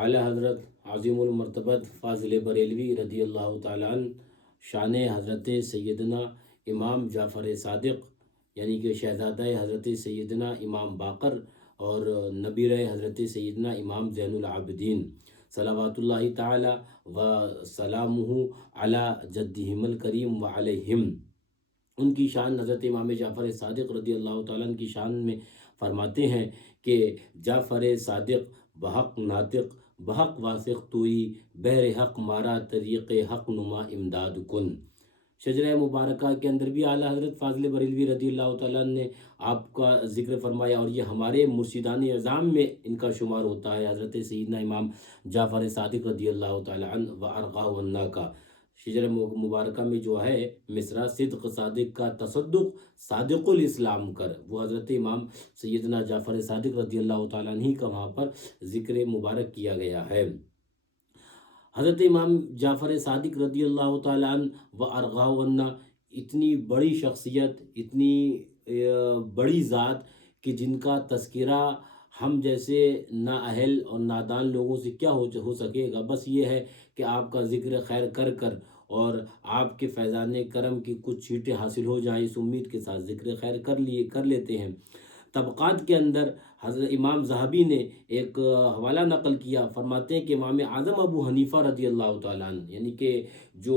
اعلیٰ حضرت عظیم المرتبت فاضل بریلوی رضی اللہ تعالیٰ عنہ شان حضرت سیدنا امام جعفر صادق یعنی کہ شہزادہ حضرت سیدنا امام باقر اور نبیر حضرت سیدنا امام زین العابدین صلوات اللہ تعالی و سلامہ علی جدہم الکریم و علیہم، ان کی شان حضرت امام جعفر صادق رضی اللہ تعالیٰ عنہ کی شان میں فرماتے ہیں کہ جعفر صادق بحق ناطق بحق واسق توئی بحر حق مارا طریق حق نما امداد کن۔ شجرہ مبارکہ کے اندر بھی اعلیٰ حضرت فاضل بریلوی رضی اللہ تعالیٰ عنہ نے آپ کا ذکر فرمایا، اور یہ ہمارے مرشدان اعظام میں ان کا شمار ہوتا ہے، حضرت سیدنا امام جعفر صادق رضی اللہ تعالیٰ عنہ و ارغا ونّا کا۔ شجرہ مبارکہ میں جو ہے مصرع صدق صادق کا تصدق صادق الاسلام کر، وہ حضرت امام سیدنا جعفر صادق رضی اللہ تعالیٰ عنہ کا وہاں پر ذکر مبارک کیا گیا ہے۔ حضرت امام جعفر صادق رضی اللہ تعالیٰ عنہ و ارغا ونّا اتنی بڑی شخصیت، اتنی بڑی ذات کہ جن کا تذکرہ ہم جیسے نااہل اور نادان لوگوں سے کیا ہو سکے گا، بس یہ ہے کہ آپ کا ذکر خیر کر کر اور آپ کے فیضان کرم کی کچھ چھینٹیں حاصل ہو جائیں، اس امید کے ساتھ ذکر خیر کر لیتے ہیں۔ طبقات کے اندر حضرت امام ذہبی نے ایک حوالہ نقل کیا، فرماتے ہیں کہ امام اعظم ابو حنیفہ رضی اللہ تعالیٰ عنہ، یعنی کہ جو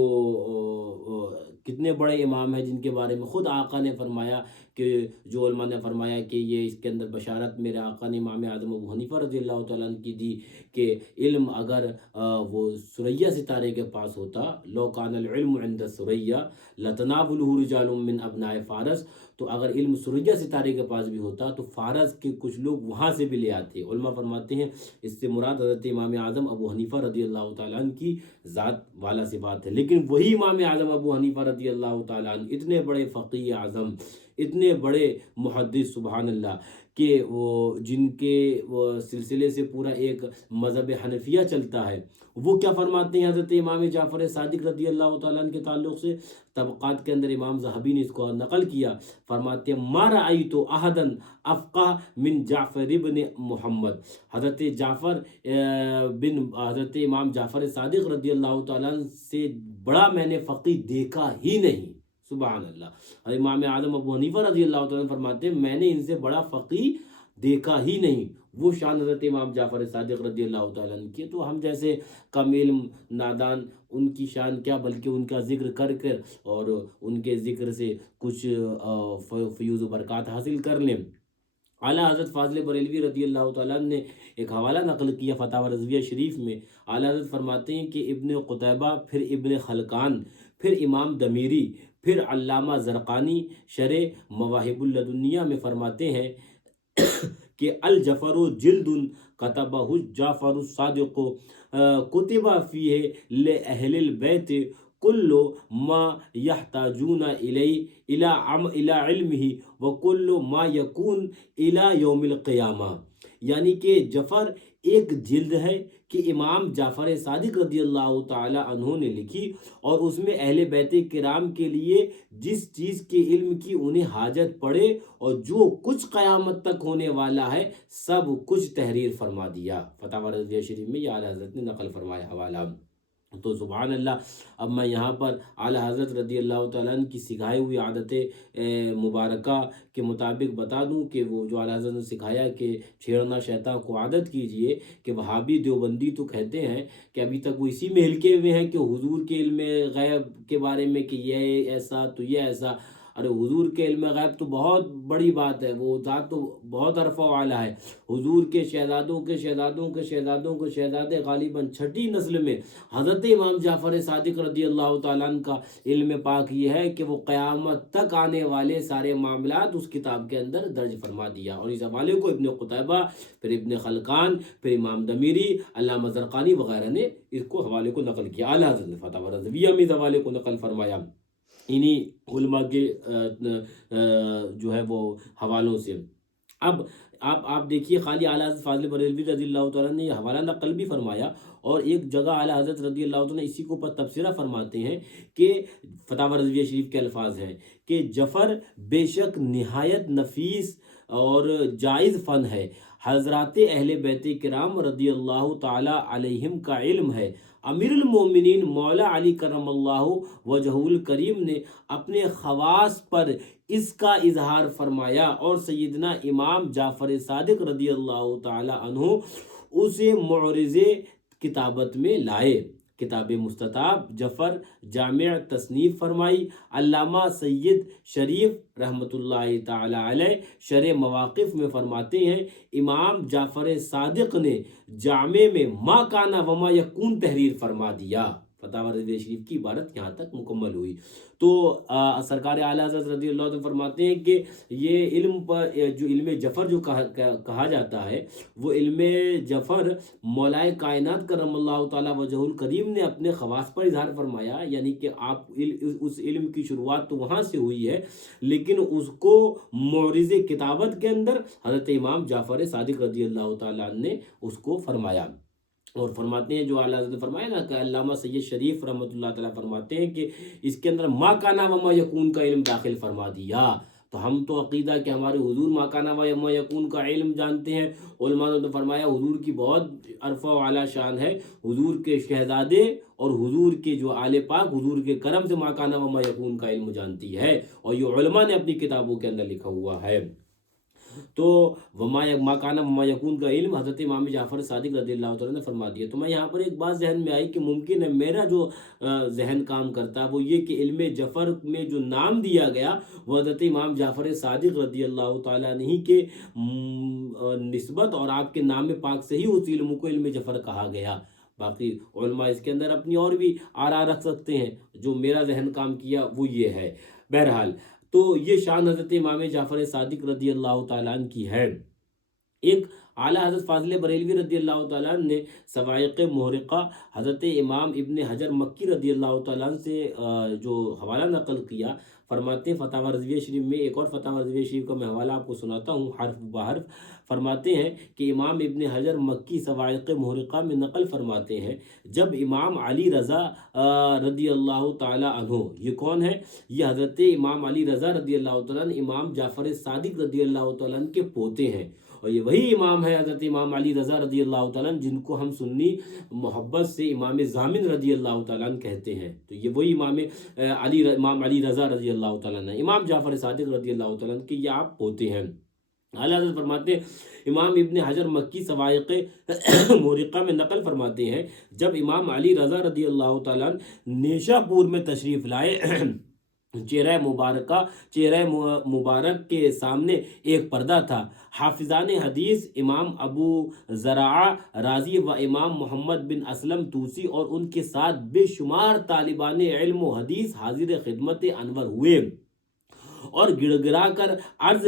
کتنے بڑے امام ہیں جن کے بارے میں خود آقا نے فرمایا کہ جو علماء نے فرمایا کہ یہ اس کے اندر بشارت میرے آقا نے امام اعظم ابو حنیفہ رضی اللہ تعالیٰ عنہ کی دی کہ علم اگر وہ ثریا ستارے کے پاس ہوتا، لو کان العلم عند ثریا لتناولہ رجال من ابناء فارس، تو اگر علم ثریا ستارے کے پاس بھی ہوتا تو فارس کے کچھ لوگ وہاں سے بھی لے آتے۔ علماء فرماتے ہیں اس سے مراد حضرت امام اعظم ابو حنیفہ رضی اللہ تعالیٰ عنہ کی ذات والا سی بات ہے، لیکن وہی امام اعظم ابو حنیفہ رضی اللہ تعالیٰ عنہ اتنے بڑے فقیہ اعظم، اتنے بڑے محدث، سبحان اللہ، کہ وہ جن کے سلسلے سے پورا ایک مذہب حنفیہ چلتا ہے، وہ کیا فرماتے ہیں حضرت امام جعفر صادق رضی اللہ تعالیٰ عنہ کے تعلق سے؟ طبقات کے اندر امام ذہبی نے اس کو نقل کیا، فرماتے ہیں ما رأیت احدا افقہ من جعفر ابن محمد، حضرت حضرت امام جعفر صادق رضی اللہ تعالیٰ عنہ سے بڑا میں نے فقیہ دیکھا ہی نہیں، سبحان اللہ۔ امام اعظم ابو حنیفہ رضی اللہ تعالیٰ عنہ فرماتے ہیں میں نے ان سے بڑا فقیہ دیکھا ہی نہیں، وہ شان حضرت امام جعفر صادق رضی اللہ تعالیٰ عنہ کی۔ تو ہم جیسے کم علم نادان ان کی شان کیا، بلکہ ان کا ذکر کر کر اور ان کے ذکر سے کچھ فیوز و برکات حاصل کر لیں۔ اعلیٰ حضرت فاضل بریلوی رضی اللہ تعالیٰ عنہ نے ایک حوالہ نقل کیا فتاوی رضویہ شریف میں، اعلیٰ حضرت فرماتے ہیں کہ ابن قتیبہ، پھر ابن خلقان، پھر امام دمیری، پھر علامہ زرقانی شرح مواہب اللدنیہ میں فرماتے ہیں کہ الجفر جلد کتبہ جعفر الصادق کتب فیہ لأہل البیت کل ما یحتاجون الی علمہ وکل ما یکون الی یوم القیامہ، یعنی کہ جفر ایک جلد ہے کہ امام جعفر صادق رضی اللہ تعالی عنہ نے لکھی، اور اس میں اہل بیت کرام کے لیے جس چیز کے علم کی انہیں حاجت پڑے اور جو کچھ قیامت تک ہونے والا ہے سب کچھ تحریر فرما دیا۔ فتاوی رضویہ شریف میں یہ اعلیٰ حضرت نے نقل فرمایا حوالہ۔ تو سبحان اللہ، اب میں یہاں پر اعلیٰ حضرت رضی اللہ تعالیٰ عنہ کی سکھائی ہوئی عادت مبارکہ کے مطابق بتا دوں کہ وہ جو اعلیٰ حضرت نے سکھایا کہ چھیڑنا شیطان کو عادت کیجئے، کہ وہابی دیوبندی تو کہتے ہیں کہ ابھی تک وہ اسی میں ہلکے ہوئے ہیں کہ حضور کے علم غیب کے بارے میں کہ یہ ایسا تو یہ ایسا، ارے حضور کے علم غیب تو بہت بڑی بات ہے، وہ ذات تو بہت عرفہ و اعلیٰ ہے۔ حضور کے شہزادوں کے شہزادوں کے شہزادوں کے شہزادے غالباً چھٹی نسل میں حضرت امام جعفر صادق رضی اللہ تعالیٰ عنہ کا علم پاک یہ ہے کہ وہ قیامت تک آنے والے سارے معاملات اس کتاب کے اندر درج فرما دیا، اور اس حوالے کو ابن قتیبہ، پھر ابن خلقان، پھر امام دمیری، علامہ زرقانی وغیرہ نے اس کو حوالے کو نقل کیا۔ اعلیٰ حضرت نے فتاوی رضویہ میں اس حوالے کو نقل فرمایا انہی علماء کے جو ہے وہ حوالوں سے۔ اب آپ دیکھیے، خالی اعلیٰ حضرت فاضل بریلوی رضی اللہ تعالیٰ نے یہ حوالہ نقل بھی فرمایا، اور ایک جگہ اعلیٰ حضرت رضی اللہ تعالیٰ اسی کو پر تبصرہ فرماتے ہیں کہ فتاوی رضویہ شریف کے الفاظ ہیں کہ جفر بے شک نہایت نفیس اور جائز فن ہے، حضرات اہل بیت کرام رضی اللہ تعالی علیہم کا علم ہے۔ امیر المومنین مولا علی کرم اللہ وجہ الکریم نے اپنے خواص پر اس کا اظہار فرمایا اور سیدنا امام جعفر صادق رضی اللہ تعالی عنہ اسے معرض کتابت میں لائے۔ کتاب مستطاب جفر جامع تصنیف فرمائی۔ علامہ سید شریف رحمۃ اللہ تعالی علیہ شرح مواقف میں فرماتے ہیں، امام جعفر صادق نے جامع میں ما کانا وما یکون تحریر فرما دیا۔ فتاوی رضویہ شریف کی عبارت یہاں تک مکمل ہوئی۔ تو سرکار اعلیٰ حضرت رضی اللہ عنہ فرماتے ہیں کہ یہ علم پر جو علم جفر جو کہا جاتا ہے، وہ علم جفر مولائے کائنات کرم اللہ تعالیٰ وجہ الکریم نے اپنے خواص پر اظہار فرمایا، یعنی کہ آپ اس علم کی شروعات تو وہاں سے ہوئی ہے، لیکن اس کو معرض کتابت کے اندر حضرت امام جعفر صادق رضی اللہ تعالیٰ نے اس کو فرمایا۔ اور فرماتے ہیں جو اعلیٰ حضرت نے فرمایا نا کہ علامہ سید شریف رحمۃ اللہ تعالیٰ فرماتے ہیں کہ اس کے اندر ما کانا وما یکون کا علم داخل فرما دیا۔ تو ہم تو عقیدہ کہ ہمارے حضور ما کانا وما یکون کا علم جانتے ہیں۔ علماء نے فرمایا حضور کی بہت عرفہ و اعلیٰ شان ہے، حضور کے شہزادے اور حضور کے جو آل پاک حضور کے کرم سے ما کانا وما یکون کا علم جانتی ہے، اور یہ علماء نے اپنی کتابوں کے اندر لکھا ہوا ہے۔ تو ما کانا وما یکون کا علم حضرت امام جعفر صادق رضی اللہ تعالیٰ نے فرما دیا۔ تو میں یہاں پر ایک بات ذہن میں آئی کہ ممکن ہے میرا جو ذہن کام کرتا ہے وہ یہ کہ علم جفر میں جو نام دیا گیا وہ حضرت امام جعفر صادق رضی اللہ تعالیٰ عنہ کے نسبت اور آپ کے نام پاک سے ہی اس علم کو علم جفر کہا گیا۔ باقی علماء اس کے اندر اپنی اور بھی آراء رکھ سکتے ہیں، جو میرا ذہن کام کیا وہ یہ ہے۔ بہرحال تو یہ شان حضرت امام جعفر صادق رضی اللہ تعالیٰ عنہ کی ہے۔ ایک اعلیٰ حضرت فاضل بریلوی رضی اللہ تعالیٰ عنہ نے صواعق محرقہ حضرت امام ابن حجر مکی رضی اللہ تعالیٰ عنہ سے جو حوالہ نقل کیا، فرماتے ہیں فتاوی رضویہ شریف میں، ایک اور فتاوی رضویہ شریف کا میں حوالہ آپ کو سناتا ہوں حرف بحرف۔ فرماتے ہیں کہ امام ابن حجر مکی صواعق محرقہ میں نقل فرماتے ہیں، جب امام علی رضا رضی اللہ تعالیٰ عنہ، یہ کون ہے؟ یہ حضرت امام علی رضا رضی اللہ تعالیٰ عنہ امام جعفر صادق رضی اللہ تعالیٰ عنہ کے پوتے ہیں، اور یہ وہی امام ہے حضرت امام علی رضا رضی اللہ تعالیٰ عنہ جن کو ہم سنی محبت سے امام ضامن رضی اللہ تعالیٰ عنہ کہتے ہیں۔ تو یہ وہی امام علی رضا رضی اللہ تعالیٰ عنہ امام جعفر صادق رضی اللہ تعالیٰ عنہ کے یہ آپ پوتے ہیں۔ اعلیٰ حضرت فرماتے ہیں، امام ابن حجر مکی صواعق محرقہ میں نقل فرماتے ہیں، جب امام علی رضا رضی اللہ تعالیٰ عنہ نیشا پور میں تشریف لائے، چہرہ مبارک کے سامنے ایک پردہ تھا۔ حافظان حدیث امام ابو زرعہ رازی و امام محمد بن اسلم توسی اور ان کے ساتھ بے شمار طالبان علم و حدیث حاضر خدمت انور ہوئے اور گڑ گڑا کر عرض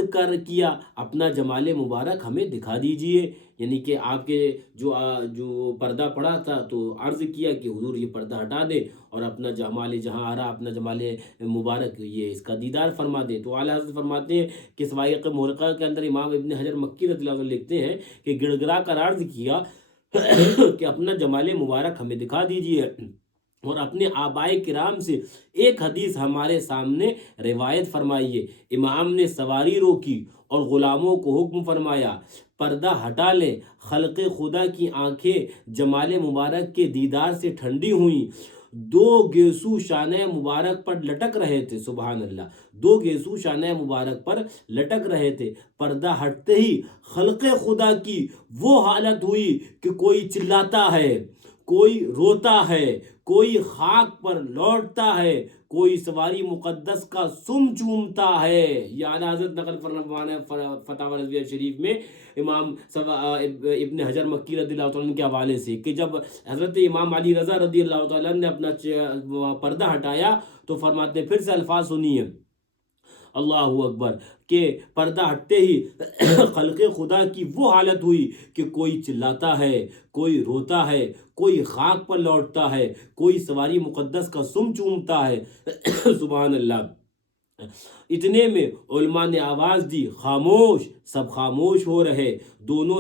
کیا، اپنا جمال مبارک ہمیں دکھا دیجئے۔ یعنی کہ آپ کے جو پردہ پڑا تھا تو عرض کیا کہ حضور یہ پردہ ہٹا دے اور اپنا جمال جہاں آ رہا، اپنا جمال مبارک یہ اس کا دیدار فرما دے۔ تو اعلیٰ حضرت فرماتے ہیں کہ صواعق محرقہ کے اندر امام ابن حجر مکی رضی اللہ عنہ لکھتے ہیں کہ گڑ گڑا کر عرض کیا کہ اپنا جمال مبارک ہمیں دکھا دیجئے، اور اپنے آبائے کرام سے ایک حدیث ہمارے سامنے روایت فرمائیے۔ امام نے سواری روکی اور غلاموں کو حکم فرمایا، پردہ ہٹا لیں۔ خلق خدا کی آنکھیں جمال مبارک کے دیدار سے ٹھنڈی ہوئیں، دو گیسو شانہ مبارک پر لٹک رہے تھے۔ سبحان اللہ، دو گیسو شانہ مبارک پر لٹک رہے تھے۔ پردہ ہٹتے ہی خلق خدا کی وہ حالت ہوئی کہ کوئی چلاتا ہے، کوئی روتا ہے، کوئی خاک پر لوٹتا ہے، کوئی سواری مقدس کا سم چومتا ہے۔ یہ اعلیٰ حضرت نقل فرمانے فتاوی رضویہ شریف میں امام ابن حجر مکی رضی اللہ تعالیٰ عنہ کے حوالے سے، کہ جب حضرت امام علی رضا رضی اللہ تعالیٰ عنہ نے اپنا پردہ ہٹایا تو فرماتے ہیں، پھر سے الفاظ سنیے، اللہ اکبر، کہ پردہ ہٹتے ہی خلق خدا کی وہ حالت ہوئی کہ کوئی چلاتا ہے، کوئی روتا ہے، کوئی خاک پر لوٹتا ہے، کوئی سواری مقدس کا سم چومتا ہے۔ سبحان اللہ۔ اتنے میں علماء نے آواز دی، خاموش، سب خاموش ہو رہے۔ دونوں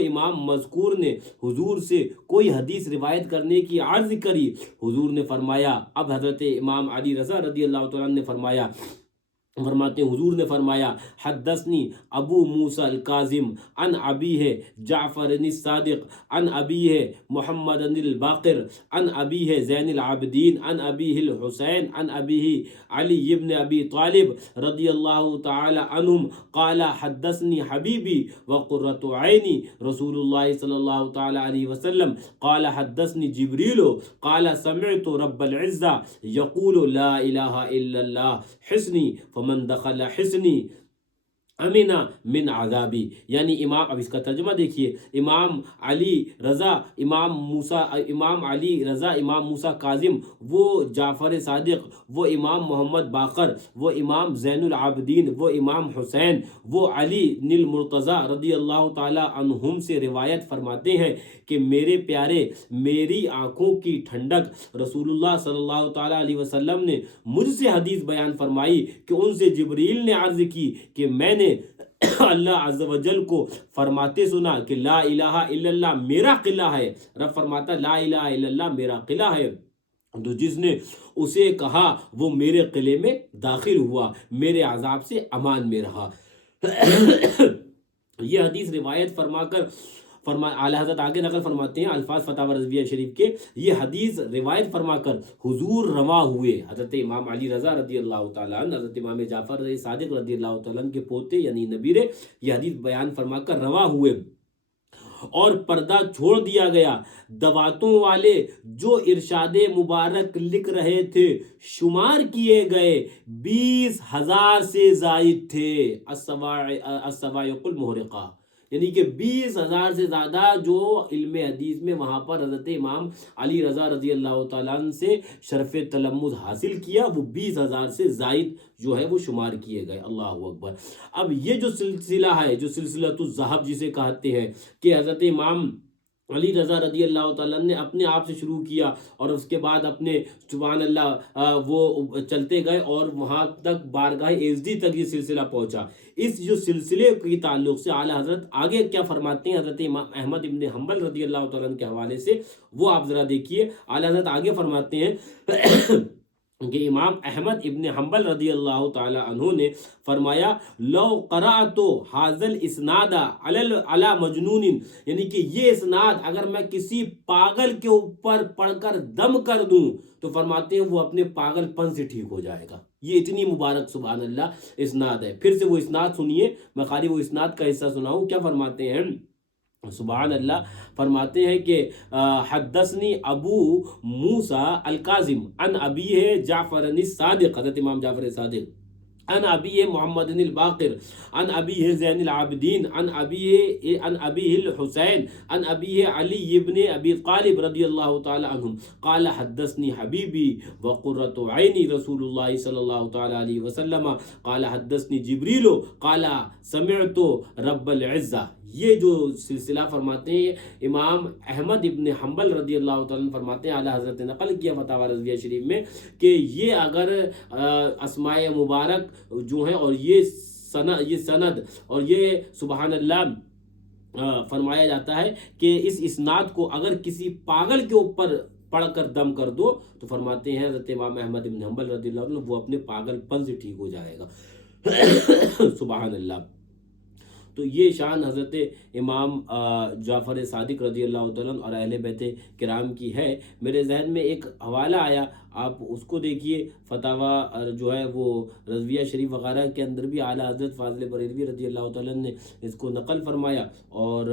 امام مذکور نے حضور سے کوئی حدیث روایت کرنے کی عرض کری۔ حضور نے فرمایا، اب حضرت امام علی رضا رضی اللہ تعالیٰ عنہ نے فرمایا، فرماتے ہیں حضور نے فرمایا حدثنی ابو موسیٰ الکاظم عن ابیہ جعفر الصادق عن ابیہ محمد الباقر عن ابیہ زین العابدین عن ابیہ الحسین عن ابیہ علی ابن ابی طالب رضی اللہ تعالی عنہم قال حدثنی حبیبی وقرۃ عینی رسول اللہ صلی اللہ تعالی علیہ وسلم قال حدثنی جبریل قال سمعت رب العزہ یقول لا الہ الا اللہ حسنی من دخل حسنی امینہ من عذابی، یعنی امام، اب اس کا ترجمہ دیکھیے، امام علی رضا امام موسیٰ کاظم، وہ جعفر صادق، وہ امام محمد باقر، وہ امام زین العابدین، وہ امام حسین، وہ علی نیل مرتضیٰ رضی اللہ تعالی عنہم سے روایت فرماتے ہیں کہ میرے پیارے، میری آنکھوں کی ٹھنڈک رسول اللہ صلی اللہ تعالی علیہ وسلم نے مجھ سے حدیث بیان فرمائی کہ ان سے جبریل نے عرض کی کہ میں نے اللہ عز و جل کو فرماتے سنا کہ لا الہ الا اللہ میرا قلعہ ہے۔ رب فرماتا لا الہ الا اللہ میرا قلعہ ہے، تو جس نے اسے کہا وہ میرے قلعے میں داخل ہوا، میرے عذاب سے امان میں رہا۔ یہ حدیث روایت فرما کر اعلیٰ حضرت آگے نقل فرماتے ہیں الفاظ فتاوی رضویہ شریف کے، یہ حدیث روایت فرما کر حضور رواں ہوئے، حضرت امام علی رضا رضی اللہ تعالیٰ عنہ، حضرت امام جعفر صادق رضی اللہ تعالیٰ عنہ کے پوتے یعنی نبیرے، یہ حدیث بیان فرما کر رواں ہوئے اور پردہ چھوڑ دیا گیا۔ دواتوں والے جو ارشاد مبارک لکھ رہے تھے شمار کیے گئے 20,000 سے زائد تھے، الصواعق المحرقہ، یعنی کہ 20,000 سے زیادہ جو علم حدیث میں وہاں پر حضرت امام علی رضا رضی اللہ تعالیٰ عنہ سے شرف تلمذ حاصل کیا، وہ 20,000 سے زائد جو ہے وہ شمار کیے گئے۔ اللہ اکبر۔ اب یہ جو سلسلہ ہے، جو سلسلۃ الذہب جسے کہتے ہیں، کہ حضرت امام علی رضا رضی اللہ تعالیٰ نے اپنے آپ سے شروع کیا اور اس کے بعد اپنے سبحان اللہ وہ چلتے گئے اور وہاں تک بارگاہ ایزدی تک یہ سلسلہ پہنچا۔ اس جو سلسلے کی تعلق سے اعلیٰ حضرت آگے کیا فرماتے ہیں حضرت امام احمد ابن حنبل رضی اللہ تعالیٰ کے حوالے سے، وہ آپ ذرا دیکھیے۔ اعلیٰ حضرت آگے فرماتے ہیں کہ امام احمد ابن حنبل رضی اللہ تعالی عنہ نے فرمایا لو قرأت ھذا الاسناد علی مجنون، یعنی کہ یہ اسناد اگر میں کسی پاگل کے اوپر پڑھ کر دم کر دوں تو فرماتے ہیں وہ اپنے پاگل پن سے ٹھیک ہو جائے گا۔ یہ اتنی مبارک سبحان اللہ اسناد ہے۔ پھر سے وہ اسناد سنیے، میں خالی وہ اسناد کا حصہ سناؤں، کیا فرماتے ہیں سبحان اللہ، فرماتے ہیں کہ حدثنی ابو موسیٰ الکاظم عن ابیہ جعفر الصادق، حضرت امام جعفر صادق، عن ابیہ محمد الباقر عن ابیہ زین العابدین عن ابیہ الحسین عن ابیہ علی ابن ابی طالب رضی اللہ تعالی عنہم قال حدثنی حبیبی وقرۃ عینی رسول اللہ صلی اللہ تعالی علیہ وسلم قال حدثنی جبریل قال سمعت رب العزہ۔ یہ جو سلسلہ فرماتے ہیں امام احمد ابن حنبل رضی اللہ تعالیٰ فرماتے ہیں، اعلیٰ حضرت نے نقل کیا فتاوی رضویہ شریف میں، کہ یہ اگر اسماء مبارک جو ہیں اور یہ سند اور یہ سبحان اللہ فرمایا جاتا ہے کہ اس اسناد کو اگر کسی پاگل کے اوپر پڑھ کر دم کر دو تو فرماتے ہیں حضرت امام احمد ابن حنبل رضی اللہ عنہ وہ اپنے پاگل پن سے ٹھیک ہو جائے گا۔ سبحان اللہ۔ تو یہ شان حضرت امام جعفر صادق رضی اللہ تعالیٰ اور اہل بیت کرام کی ہے۔ میرے ذہن میں ایک حوالہ آیا، آپ اس کو دیکھیے، فتاوی جو ہے وہ رضویہ شریف وغیرہ کے اندر بھی اعلیٰ حضرت فاضل بریلوی رضی اللہ تعالیٰ نے اس کو نقل فرمایا، اور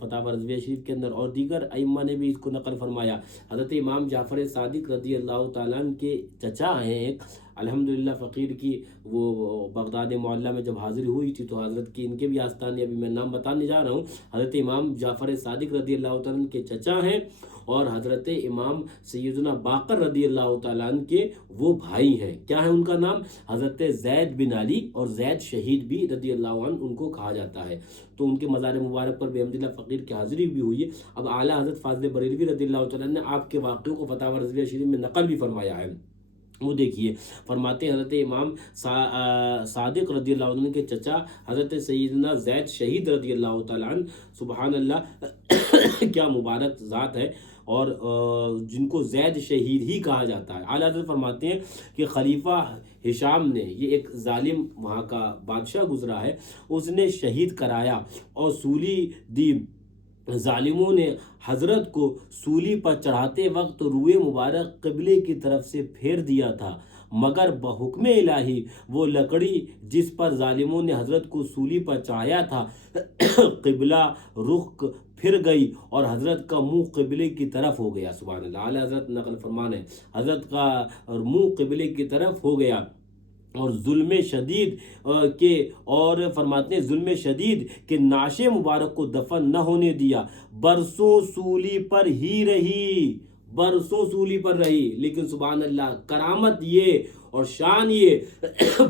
فتاوی رضویہ شریف کے اندر اور دیگر ائمہ نے بھی اس کو نقل فرمایا۔ حضرت امام جعفر صادق رضی اللہ تعالیٰ کے چچا ہیں ایک، الحمدللہ فقیر کی وہ بغداد معلیٰ میں جب حاضری ہوئی تھی تو حضرت کی ان کے بھی آستانے، ابھی میں نام بتانے جا رہا ہوں، حضرت امام جعفر صادق رضی اللہ تعالیٰ کے چچا ہیں، اور حضرت امام سیدنا باقر رضی اللہ تعالیٰ عنہ کے وہ بھائی ہیں۔ کیا ہے ان کا نام؟ حضرت زید بن علی، اور زید شہید بھی رضی اللہ عنہ ان کو کہا جاتا ہے۔ تو ان کے مزار مبارک پر بحمدللہ فقیر کی حاضری بھی ہوئی ہے۔ اب اعلیٰ حضرت فاضل بریلوی رضی اللہ تعالیٰ نے آپ کے واقعوں کو فتاوی رضویہ شریف میں نقل بھی فرمایا ہے۔ وہ دیکھیے، فرماتے ہیں حضرت امام صادق رضی اللہ عنہ کے چچا حضرت سیدنا زید شہید رضی اللہ تعالیٰ عنہ، سبحان اللہ کیا مبارک ذات ہے، اور جن کو زید شہید ہی کہا جاتا ہے۔ اعلیٰ حضرت فرماتے ہیں کہ خلیفہ ہشام نے، یہ ایک ظالم وہاں کا بادشاہ گزرا ہے، اس نے شہید کرایا اور سولی دی۔ ظالموں نے حضرت کو سولی پر چڑھاتے وقت روئے مبارک قبلے کی طرف سے پھیر دیا تھا، مگر بحکم الہی وہ لکڑی جس پر ظالموں نے حضرت کو سولی پر چڑھایا تھا قبلہ رخ پھر گئی اور حضرت کا منہ قبلے کی طرف ہو گیا۔ سبحان اللہ، اعلیٰ حضرت نقل فرمان ہے، حضرت کا منہ قبلے کی طرف ہو گیا اور ظلم شدید کے اور فرماتے ہیں ظلم شدید کے نعش مبارک کو دفن نہ ہونے دیا، برسوں سولی پر ہی رہی، برسوں سولی پر رہی۔ لیکن سبحان اللہ، کرامت یہ اور شان یہ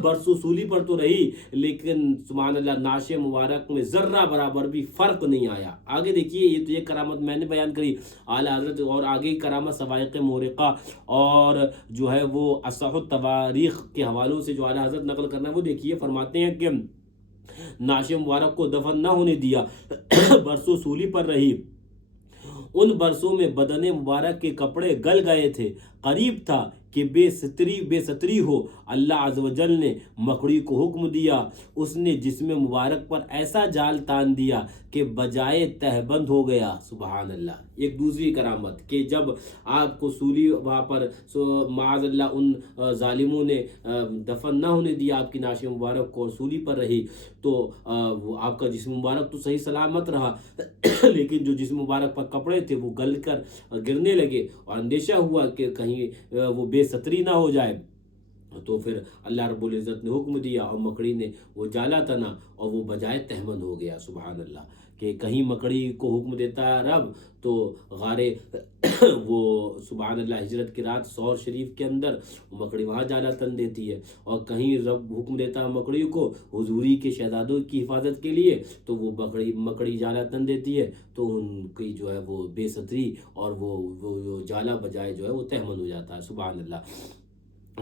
برسوں سولی پر تو رہی، لیکن سبحان اللہ نعش مبارک میں ذرہ برابر بھی فرق نہیں آیا۔ آگے دیکھیے، یہ تو یہ کرامت میں نے بیان کری اعلیٰ حضرت، اور آگے کرامت سوائق مورقہ اور جو ہے وہ اصح التواریخ کے حوالوں سے جو اعلیٰ حضرت نقل کرنا ہے وہ دیکھیے، فرماتے ہیں کہ نعش مبارک کو دفن نہ ہونے دیا، برسوں سولی پر رہی، ان برسوں میں بدن مبارک کے کپڑے گل گئے تھے، قریب تھا کہ بے ستری ہو۔ اللہ عز و جل نے مکڑی کو حکم دیا، اس نے جسم مبارک پر ایسا جال تان دیا کہ بجائے تہبند ہو گیا۔ سبحان اللہ، ایک دوسری کرامت کہ جب آپ کو سولی وہاں پر معاذ اللہ ان ظالموں نے دفن نہ ہونے دیا آپ کی نعش مبارک کو اور سولی پر رہی، تو آپ کا جسم مبارک تو صحیح سلامت رہا لیکن جو جسم مبارک پر کپڑے تھے وہ گل کر گرنے لگے اور اندیشہ ہوا کہ کہیں وہ بے ستری نہ ہو جائے، تو پھر اللہ رب العزت نے حکم دیا اور مکڑی نے وہ جالا تنا اور وہ بجائے تہمند ہو گیا۔ سبحان اللہ، کہ کہیں مکڑی کو حکم دیتا ہے رب تو غارے وہ سبحان اللہ ہجرت کی رات سور شریف کے اندر مکڑی وہاں جالا تن دیتی ہے، اور کہیں رب حکم دیتا ہے مکڑی کو حضوری کے شہزادوں کی حفاظت کے لیے تو وہ مکڑی جالا تن دیتی ہے، تو ان کی جو ہے وہ بے ستری اور وہ جالا بجائے جو ہے وہ تہمند ہو جاتا ہے۔ سبحان اللہ،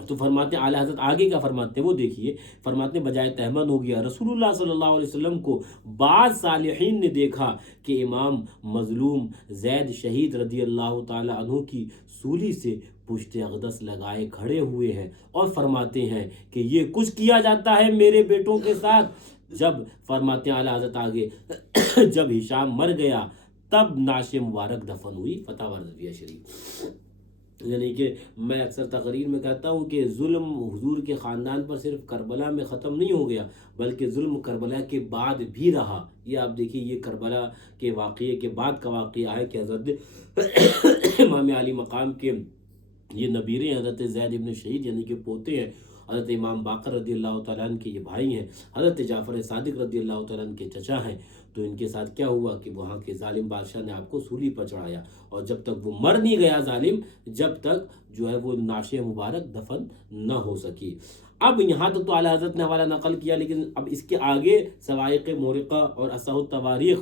تو فرماتے ہیں اعلیٰ حضرت آگے کا فرماتے ہیں وہ دیکھیے، فرماتے ہیں بجائے تہمند ہو گیا۔ رسول اللہ صلی اللہ علیہ وسلم کو بعض صالحین نے دیکھا کہ امام مظلوم زید شہید رضی اللہ تعالی عنہ کی سولی سے پشت اقدس لگائے کھڑے ہوئے ہیں اور فرماتے ہیں کہ یہ کچھ کیا جاتا ہے میرے بیٹوں کے ساتھ۔ جب فرماتے ہیں اعلیٰ حضرت آگے جب ہشام مر گیا تب نعش مبارک دفن ہوئی۔ فتح رضویہ شریف، یعنی کہ میں اکثر تقریر میں کہتا ہوں کہ ظلم حضور کے خاندان پر صرف کربلا میں ختم نہیں ہو گیا بلکہ ظلم کربلا کے بعد بھی رہا۔ یہ آپ دیکھیے، یہ کربلا کے واقعے کے بعد کا واقعہ ہے کہ حضرت امام علی مقام کے یہ نبیرے حضرت زید ابن شہید یعنی کہ پوتے ہیں، حضرت امام باقر رضی اللہ تعالیٰ عنہ کے یہ بھائی ہیں، حضرت جعفر صادق رضی اللہ تعالیٰ عنہ کے چچا ہیں۔ تو ان کے ساتھ کیا ہوا کہ وہاں کے ظالم بادشاہ نے آپ کو سولی پر چڑھایا، اور جب تک وہ مر نہیں گیا ظالم، جب تک جو ہے وہ نعش مبارک دفن نہ ہو سکی۔ اب یہاں تک تو اعلیٰ حضرت نے حوالہ نقل کیا، لیکن اب اس کے آگے سوائق مورقہ اور اصح التواریخ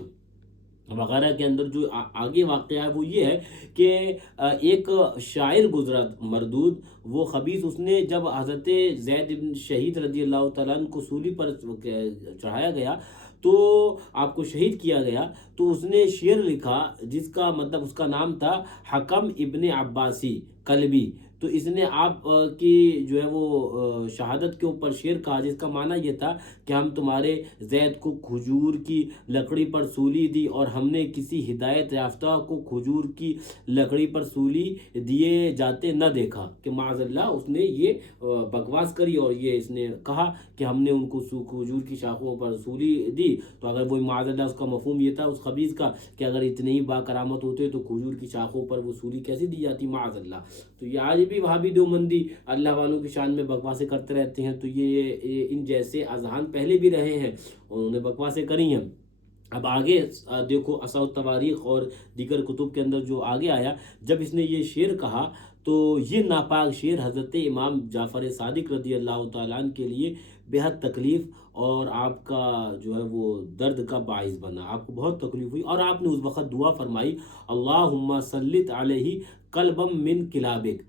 وغیرہ کے اندر جو آگے واقعہ ہے وہ یہ ہے کہ ایک شاعر گزرا مردود، وہ خبیث، اس نے جب حضرت زید بن شہید رضی اللہ تعالیٰ عنہ کو سولی پر چڑھایا گیا تو آپ کو شہید کیا گیا، تو اس نے شعر لکھا جس کا مطلب اس کا نام تھا حکم ابن عباسی کلبی۔ تو اس نے آپ کی جو ہے وہ شہادت کے اوپر شعر کہا جس کا معنی یہ تھا کہ ہم تمہارے زید کو کھجور کی لکڑی پر سولی دی اور ہم نے کسی ہدایت یافتہ کو کھجور کی لکڑی پر سولی دیے جاتے نہ دیکھا، کہ معاذ اللہ اس نے یہ بکواس کری اور یہ اس نے کہا کہ ہم نے ان کو کھجور کی شاخوں پر سولی دی۔ تو اگر وہ معاذ اللہ اس کا مفہوم یہ تھا اس خبیث کا کہ اگر اتنے ہی با کرامت ہوتے تو کھجور کی شاخوں پر وہ سولی کیسے دی جاتی، معاذ اللہ۔ تو یہ آج بھی وہابی دیوبندی اللہ والوں کی شان میں بکواسیں کرتے رہتے ہیں، تو یہ ان جیسے اذہان پہلے بھی رہے ہیں اور انہوں نے بکواسیں کری ہیں۔ اب آگے دیکھو اصح التواریخ اور دیگر کتب کے اندر جو آگے آیا، جب اس نے یہ شعر کہا تو یہ ناپاک شعر حضرت امام جعفر صادق رضی اللہ تعالیٰ عنہ کے لیے بہت تکلیف اور آپ کا جو ہے وہ درد کا باعث بنا، آپ کو بہت تکلیف ہوئی، اور آپ نے اس وقت دعا فرمائی اللہم سلط علیہ قلبم من کلابک،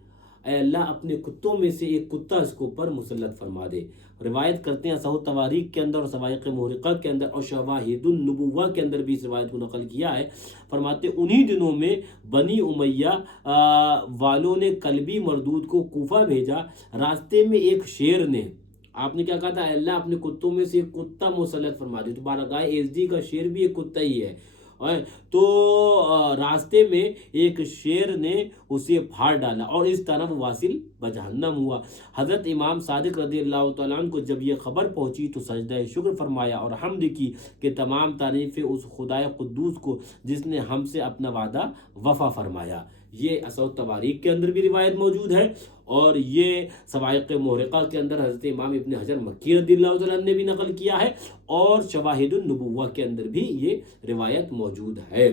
اے اللہ اپنے کتوں میں سے ایک کتا اس کو پر مسلط فرما دے۔ روایت کرتے ہیں صحیح تواریخ کے اندر اور صواعق محرقہ کے اندر اور شواہد النبوہ کے اندر بھی اس روایت کو نقل کیا ہے. فرماتے انہی دنوں میں بنی امیہ والوں نے کلبی مردود کو کوفہ بھیجا. راستے میں ایک شیر نے، آپ نے کیا کہا تھا، اللہ اپنے کتوں میں سے ایک کتا مسلط فرما دی. تو بارگاہ ایزدی کا شیر بھی ایک کتا ہی ہے. تو راستے میں ایک شیر نے اسے پھاڑ ڈالا اور اس طرح وہ واصل بجہنم ہوا. حضرت امام صادق رضی اللہ تعالیٰ عنہ کو جب یہ خبر پہنچی تو سجدہ شکر فرمایا اور حمد کی کہ تمام تعریفیں اس خدائے قدوس کو جس نے ہم سے اپنا وعدہ وفا فرمایا. یہ اصحاح تواریخ کے اندر بھی روایت موجود ہے اور یہ صواعق محرقہ کے اندر حضرت امام ابن حجر مکی رضی اللہ تعالیٰ عنہ نے بھی نقل کیا ہے اور شواہد النبوہ کے اندر بھی یہ روایت موجود ہے.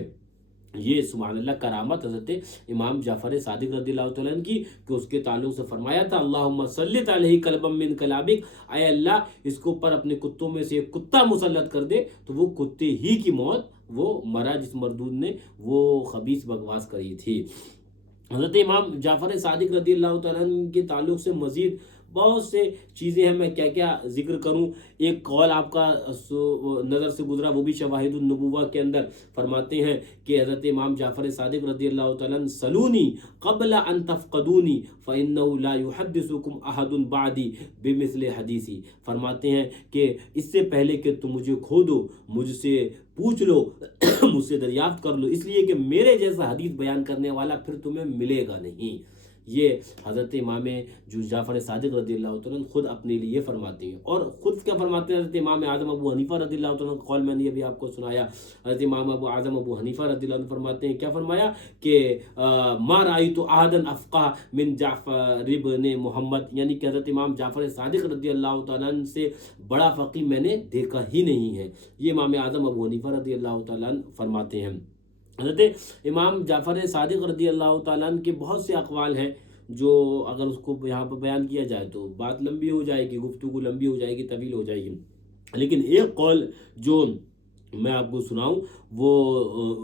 یہ سبحان اللہ کرامت حضرت امام جعفر صادق رضی اللہ تعالیٰ عنہ کی کہ اس کے تعلق سے فرمایا تھا اللہم سلط علیہ کلبا من کلابک، اے اللہ اس کو پر اپنے کتوں میں سے ایک کتا مسلط کر دے. تو وہ کتے ہی کی موت وہ مرا جس مردود نے وہ خبیث بکواس کری تھی. حضرت امام جعفر صادق رضی اللہ تعالیٰ عنہ کے تعلق سے مزید بہت سے چیزیں ہیں، میں کیا کیا ذکر کروں. ایک قول آپ کا نظر سے گزرا وہ بھی شواہد النبوہ کے اندر فرماتے ہیں کہ حضرت امام جعفر صادق رضی اللہ تعالیٰ عنہ سلونی قبل ان تفقدونی فإنه لا يحدثكم احد بعدی بمثل حدیثی. فرماتے ہیں کہ اس سے پہلے کہ تم مجھے کھو دو مجھ سے پوچھ لو مجھ سے دریافت کر لو، اس لیے کہ میرے جیسا حدیث بیان کرنے والا پھر تمہیں ملے گا نہیں. یہ حضرت امام جعفر صادق رضی اللہ تعالیٰ عنہ خود اپنے لیے فرماتے ہیں. اور خود کیا فرماتے ہیں حضرت امام اعظم ابو حنیفہ رضی اللہ تعالیٰ عنہ کا قول میں نے ابھی آپ کو سنایا. حضرت امام اعظم ابو حنیفہ رضی اللہ عنہ فرماتے ہیں، کیا فرمایا کہ ما رأیت احدا افقہ من جعفر ابن محمد، یعنی کہ حضرت امام جعفر صادق رضی اللہ تعالیٰ عنہ سے بڑا فقیہ میں نے دیکھا ہی نہیں ہے. یہ امام اعظم ابو حنیفہ رضی اللہ تعالیٰ عنہ فرماتے ہیں. حضرت امام جعفر صادق رضی اللہ تعالیٰ عنہ کے بہت سے اقوال ہیں جو اگر اس کو یہاں پر بیان کیا جائے تو بات لمبی ہو جائے گی، گفتگو لمبی ہو جائے گی، طویل ہو جائے گی. لیکن ایک قول جو میں آپ کو سناؤں وہ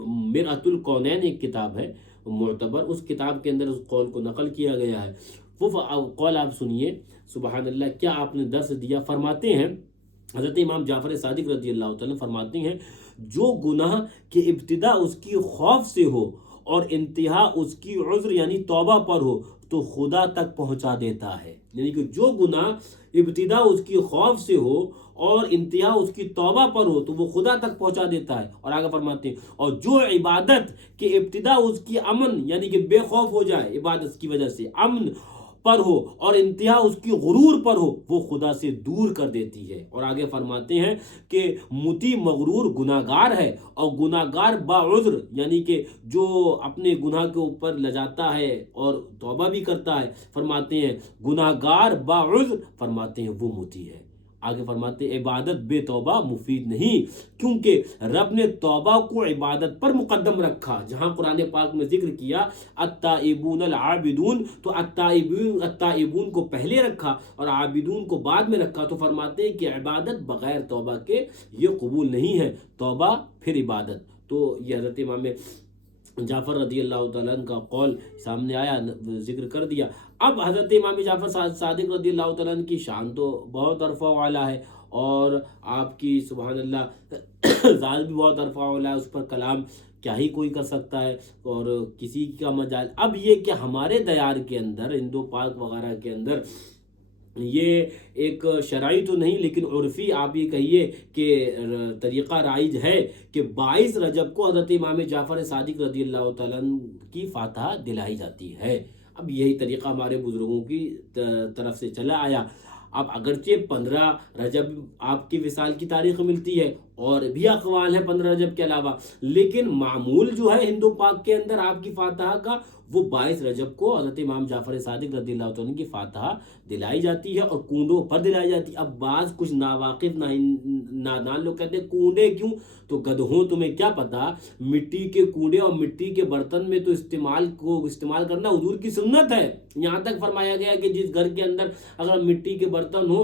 مرآۃ الکونین ایک کتاب ہے معتبر، اس کتاب کے اندر اس قول کو نقل کیا گیا ہے. وہ قول آپ سنیے سبحان اللہ کیا آپ نے درس دیا. فرماتے ہیں حضرت امام جعفر صادق رضی اللہ تعالیٰ فرماتے ہیں جو گناہ کی ابتدا اس کی خوف سے ہو اور انتہا اس کی عذر یعنی توبہ پر ہو تو خدا تک پہنچا دیتا ہے. یعنی کہ جو گناہ ابتدا اس کی خوف سے ہو اور انتہا اس کی توبہ پر ہو تو وہ خدا تک پہنچا دیتا ہے. اور آگے فرماتے ہیں اور جو عبادت کی ابتدا اس کی امن یعنی کہ بے خوف ہو جائے عبادت کی وجہ سے امن پر ہو اور انتہا اس کی غرور پر ہو وہ خدا سے دور کر دیتی ہے. اور آگے فرماتے ہیں کہ متی مغرور گناہگار ہے اور گناہگار باعذر یعنی کہ جو اپنے گناہ کے اوپر لجاتا ہے اور توبہ بھی کرتا ہے. فرماتے ہیں گناہگار باعذر فرماتے ہیں وہ متی ہے. آگے فرماتے ہیں عبادت بے توبہ مفید نہیں کیونکہ رب نے توبہ کو عبادت پر مقدم رکھا. جہاں قرآن پاک میں ذکر کیا التائبون العابدون تو التائبون کو پہلے رکھا اور عابدون کو بعد میں رکھا. تو فرماتے ہیں کہ عبادت بغیر توبہ کے یہ قبول نہیں ہے، توبہ پھر عبادت. تو یہ حضرت امام جعفر رضی اللہ تعالیٰ عنہ کا قول سامنے آیا، ذکر کر دیا. اب حضرت امام جعفر صادق رضی اللہ تعالیٰ عنہ کی شان تو بہت عرفہ والا ہے اور آپ کی سبحان اللہ ذات بھی بہت عرفہ والا ہے، اس پر کلام کیا ہی کوئی کر سکتا ہے اور کسی کا مجال. اب یہ کہ ہمارے دیار کے اندر ہندو پاک وغیرہ کے اندر یہ ایک شرعی تو نہیں لیکن عرفی آپ یہ کہیے کہ طریقہ رائج ہے کہ 22 رجب کو حضرت امام جعفر صادق رضی اللہ تعالیٰ عنہ کی فاتحہ دلائی جاتی ہے. اب یہی طریقہ ہمارے بزرگوں کی طرف سے چلا آیا. اب اگرچہ 15 رجب آپ کی وصال کی تاریخ ملتی ہے اور بھی اقوال ہیں 15 رجب کے علاوہ، لیکن معمول جو ہے ہندو پاک کے اندر آپ کی فاتحہ کا وہ 22 رجب کو حضرت امام جعفر صادق رضی اللہ عنہ کی فاتحہ دلائی جاتی ہے اور کنڈوں پر دلائی جاتی ہے. اب بعض کچھ ناواقف نادان لوگ کہتے ہیں کنڈے کیوں؟ تو گدھوں تمہیں کیا پتا، مٹی کے کنڈے اور مٹی کے برتن میں تو استعمال کرنا حضور کی سنت ہے. یہاں تک فرمایا گیا کہ جس گھر کے اندر اگر مٹی کے برتن ہو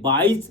22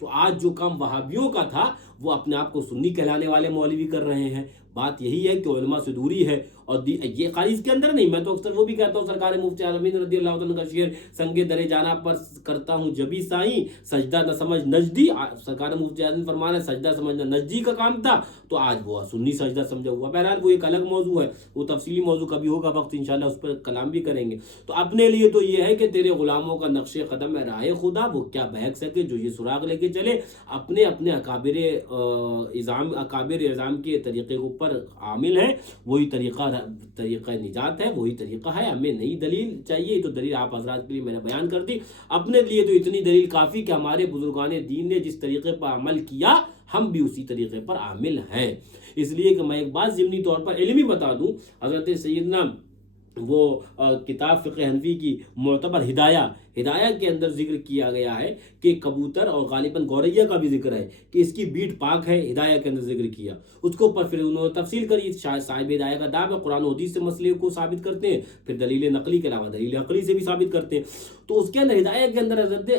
تو آج جو کام وہابیوں کا تھا وہ اپنے آپ کو سنی کہلانے والے مولوی کر رہے ہیں۔ بات یہی ہے کہ علماء سے دوری ہے، اور یہ خالی اس کے اندر نہیں، میں تو اکثر وہ بھی کہتا ہوں، سرکار مفتی عالمین رضی اللہ عنہ کا شعر، سنگ درے جانا پر کرتا ہوں جبھی سائیں، سجدہ نہ سمجھ نجدی، سرکار مفتی عالمین فرمانا ہے سجدہ سمجھنا نجدی کا کام تھا، تو آج وہ سنی سجدہ سمجھا ہوا۔ بہرحال وہ ایک الگ موضوع ہے، وہ تفصیلی موضوع کبھی ہوگا وقت انشاءاللہ اس پر کلام بھی کریں گے۔ تو اپنے لیے تو یہ ہے کہ تیرے غلاموں کا نقش قدم ہے راہ خدا، وہ کیا بہک سکے جو یہ سراغ لے کے چلے، اپنے اپنے اکابر اعظام کے طریقے کے اوپر عامل ہے، وہی طریقہ نجات ہے، وہی طریقہ ہے، ہمیں نئی دلیل چاہیے۔ تو دلیل آپ حضرات کے لیے میں نے بیان کر دی، اپنے لیے تو اتنی دلیل کافی کہ ہمارے بزرگان دین نے جس طریقے پر عمل کیا ہم بھی اسی طریقے پر عامل ہیں۔ اس لیے کہ میں ایک بات ضمنی طور پر علمی بتا دوں، حضرت سیدنا وہ کتاب فقہ حنفی کی معتبر ہدایہ کے اندر ذکر کیا گیا ہے کہ کبوتر اور غالباً گوریا کا بھی ذکر ہے کہ اس کی بیٹ پاک ہے، ہدایہ کے اندر ذکر کیا، اس کو پر پھر انہوں نے تفصیل کری، صاحب ہدایہ کا دعویٰ قرآن و حدیث سے مسئلے کو ثابت کرتے ہیں، پھر دلیل نقلی کے علاوہ دلیل عقلی سے بھی ثابت کرتے ہیں۔ تو اس کے اندر ہدایہ کے اندر حضرت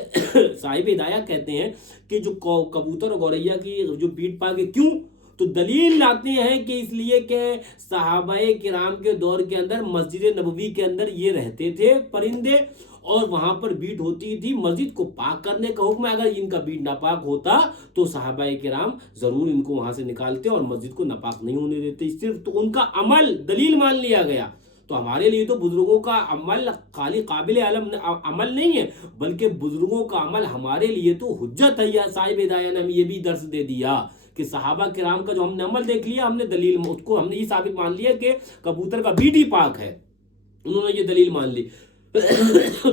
صاحب ہدایہ کہتے ہیں کہ جو کبوتر اور گوریا کی جو بیٹ پاک ہے، کیوں؟ تو دلیل لاتے ہیں کہ اس لیے کہ صحابہ کرام کے دور کے اندر مسجد نبوی کے اندر یہ رہتے تھے پرندے، اور وہاں پر بیٹ ہوتی تھی، مسجد کو پاک کرنے کا حکم ہے، اگر ان کا بیٹ ناپاک ہوتا تو صحابہ کرام ضرور ان کو وہاں سے نکالتے اور مسجد کو ناپاک نہیں ہونے دیتے، صرف تو ان کا عمل دلیل مان لیا گیا۔ تو ہمارے لیے تو بزرگوں کا عمل خالی قابل عمل نہیں ہے، بلکہ بزرگوں کا عمل ہمارے لیے تو حجت ہے۔ یا صاحب ہدایہ نے ہمیں یہ بھی درس دے دیا کہ صحابہ کرام کا جو ہم نے عمل دیکھ لیا، ہم نے دلیل اس کو ہم نے یہ ثابت مان لیا کہ کبوتر کا بیٹ ہی پاک ہے، انہوں نے یہ دلیل مان لی۔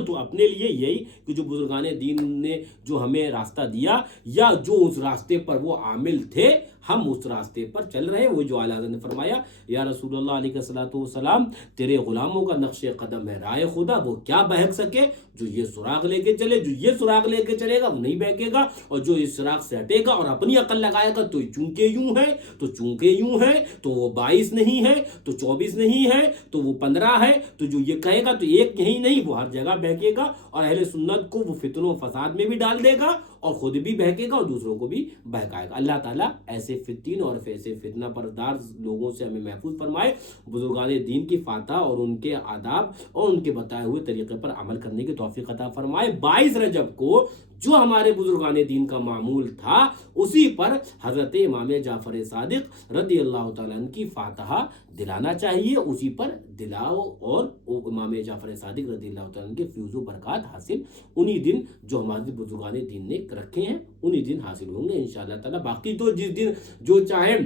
تو اپنے لیے یہی کہ جو بزرگان دین نے جو ہمیں راستہ دیا، یا جو اس راستے پر وہ عامل تھے، ہم اس راستے پر چل رہے ہیں۔ وہ جو اعلیٰ حضرت نے فرمایا، یا رسول اللہ علیہ الصلوۃ والسلام، تیرے غلاموں کا نقش قدم ہے راہ خدا، وہ کیا بہک سکے جو یہ سراغ لے کے چلے، جو یہ سراغ لے کے چلے گا وہ نہیں بہکے گا، اور جو اس سراغ سے ہٹے گا اور اپنی عقل لگائے گا تو چونکہ یوں ہے تو چونکہ یوں ہے، تو وہ 22 نہیں ہے تو 24 نہیں ہے تو وہ 15 ہے، تو جو یہ کہے گا تو ایک یہی نہیں، وہ ہر جگہ بہکے گا، اور اہل سنت کو وہ فتنوں و فساد میں بھی ڈال دے گا، اور خود بھی بہکے گا اور دوسروں کو بھی بہکائے گا۔ اللہ تعالیٰ ایسے فتین اور ایسے فتنہ پردار لوگوں سے ہمیں محفوظ فرمائے، بزرگان دین کی فاتح اور ان کے آداب اور ان کے بتائے ہوئے طریقے پر عمل کرنے کی توفیق عطا فرمائے۔ 22 رجب کو جو ہمارے بزرگان دین کا معمول تھا، اسی پر حضرت امام جعفر صادق رضی اللہ تعالیٰ عنہ کی فاتحہ دلانا چاہیے، اسی پر دلاؤ، اور امام جعفر صادق رضی اللہ تعالیٰ عنہ کے فیض و برکات حاصل انہی دن جو ہمارے بزرگان دین نے رکھے ہیں انہی دن حاصل ہوں گے انشاءاللہ تعالیٰ۔ باقی تو جس دن جو چاہیں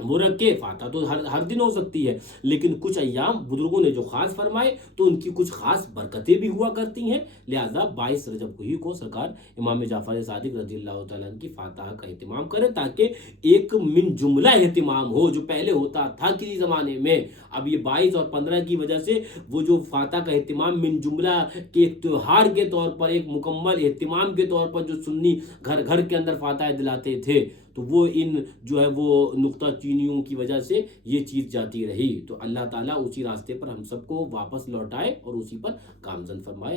وہ رکھے، فاتحہ تو ہر دن ہو سکتی ہے، لیکن کچھ ایام بزرگوں نے جو خاص فرمائے تو ان کی کچھ خاص برکتیں بھی ہوا کرتی ہیں، لہذا 22 رجب کو ہی کو سرکار امام جعفر صادق رضی اللہ تعالیٰ عنہ کی فاتحہ کا اہتمام کرے، تاکہ ایک من جملہ اہتمام ہو جو پہلے ہوتا تھا کسی زمانے میں۔ اب یہ 22 اور 15 کی وجہ سے وہ جو فاتحہ کا اہتمام من جملہ کے ایک تہوار کے طور پر، ایک مکمل اہتمام کے طور پر جو سنی گھر گھر کے اندر فاتحہ دلاتے تھے، تو وہ ان جو ہے وہ نقطہ چینیوں کی وجہ سے یہ چیز جاتی رہی۔ تو اللہ تعالیٰ اسی راستے پر ہم سب کو واپس لوٹائے اور اسی پر گامزن فرمائے۔